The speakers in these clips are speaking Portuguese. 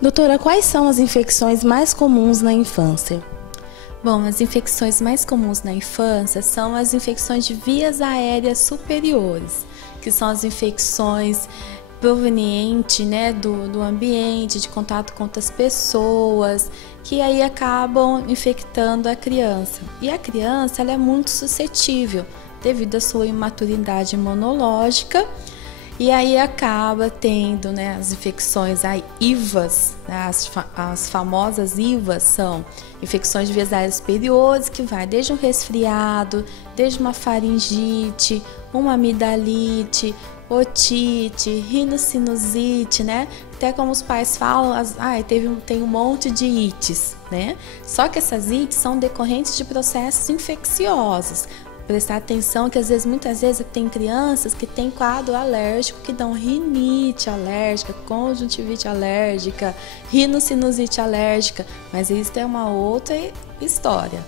Doutora, quais são as infecções mais comuns na infância? Bom, as infecções mais comuns na infância são as infecções de vias aéreas superiores, que são as infecções provenientes, do ambiente, de contato com outras pessoas, que aí acabam infectando a criança. E a criança ela é muito suscetível devido à sua imaturidade imunológica. E aí acaba tendo as infecções IVAs, as famosas IVAs são infecções de vias aéreas superiores, que vai desde um resfriado, desde uma faringite, uma amidalite, otite, rinocinusite, Até como os pais falam, tem um monte de ites, Só que essas ites são decorrentes de processos infecciosos. Prestar atenção que muitas vezes tem crianças que têm quadro alérgico que dão rinite alérgica, conjuntivite alérgica, rinocinusite alérgica, mas isso é uma outra história,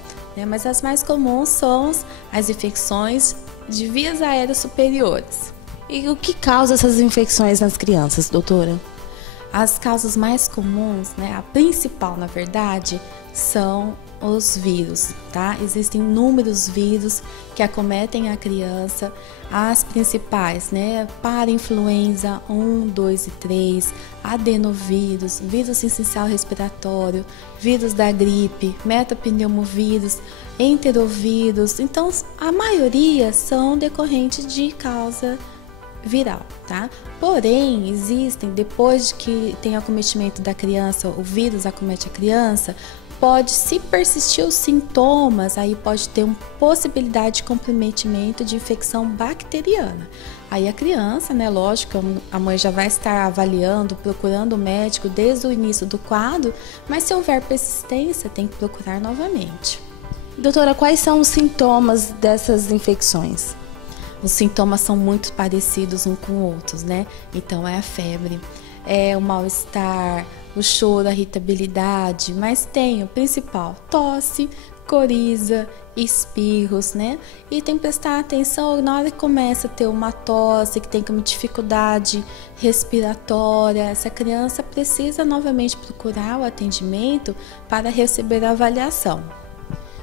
Mas as mais comuns são as infecções de vias aéreas superiores. E o que causa essas infecções nas crianças, doutora? As causas mais comuns, a principal, na verdade, são os vírus, Existem inúmeros vírus que acometem a criança. As principais, parainfluenza 1, 2 e 3, adenovírus, vírus essencial respiratório, vírus da gripe, metapneumovírus, enterovírus. Então, a maioria são decorrentes de causa viral, Porém, existem, depois de que tem acometimento da criança, o vírus acomete a criança, se persistir os sintomas, aí pode ter uma possibilidade de comprometimento de infecção bacteriana. Aí a criança, lógico, a mãe já vai estar avaliando, procurando o médico desde o início do quadro, mas se houver persistência, tem que procurar novamente. Doutora, quais são os sintomas dessas infecções? Os sintomas são muito parecidos uns com outros, Então é a febre, é o mal-estar, o choro, a irritabilidade, mas tem o principal, tosse, coriza, espirros, E tem que prestar atenção na hora que começa a ter uma tosse, que tem uma dificuldade respiratória, essa criança precisa novamente procurar o atendimento para receber a avaliação.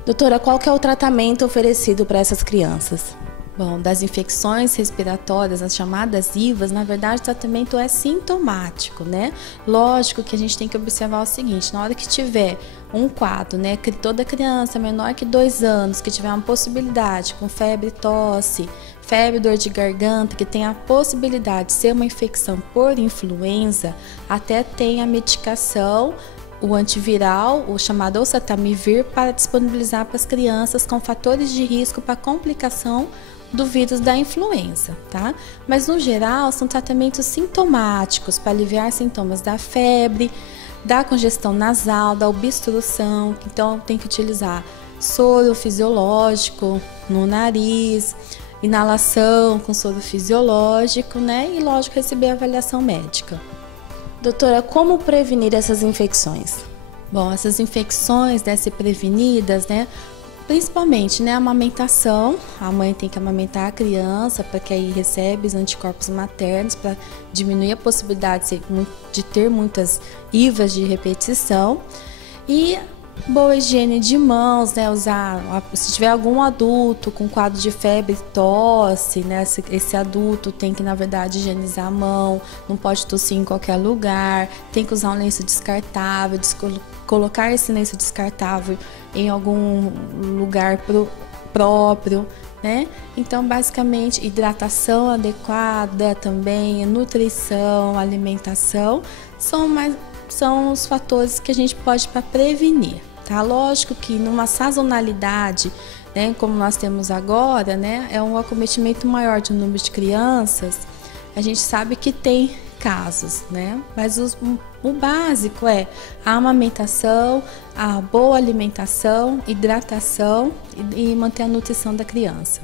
Doutora, qual que é o tratamento oferecido para essas crianças? Bom, das infecções respiratórias, as chamadas IVAs, na verdade o tratamento é sintomático, Lógico que a gente tem que observar o seguinte, na hora que tiver um quadro, que toda criança menor que 2 anos, que tiver uma possibilidade com febre, tosse, febre, dor de garganta, que tem a possibilidade de ser uma infecção por influenza, até tem a medicação, o antiviral, o chamado oseltamivir, para disponibilizar para as crianças com fatores de risco para complicação do vírus da influenza, Mas no geral são tratamentos sintomáticos para aliviar sintomas da febre, da congestão nasal, da obstrução, então tem que utilizar soro fisiológico no nariz, inalação com soro fisiológico, E lógico receber avaliação médica. Doutora, como prevenir essas infecções? Bom, essas infecções devem ser prevenidas, principalmente, a amamentação. A mãe tem que amamentar a criança para que aí recebe os anticorpos maternos para diminuir a possibilidade de ter muitas IVAs de repetição. E boa higiene de mãos, se tiver algum adulto com quadro de febre, tosse, esse adulto tem que, na verdade, higienizar a mão, não pode tossir em qualquer lugar, tem que usar um lenço descartável, colocar esse lenço descartável em algum lugar próprio, Então, basicamente, hidratação adequada também, nutrição, alimentação, são os fatores que a gente pode para prevenir. Lógico que numa sazonalidade, como nós temos agora, é um acometimento maior de um número de crianças, a gente sabe que tem casos, Mas o básico é a amamentação, a boa alimentação, hidratação e manter a nutrição da criança.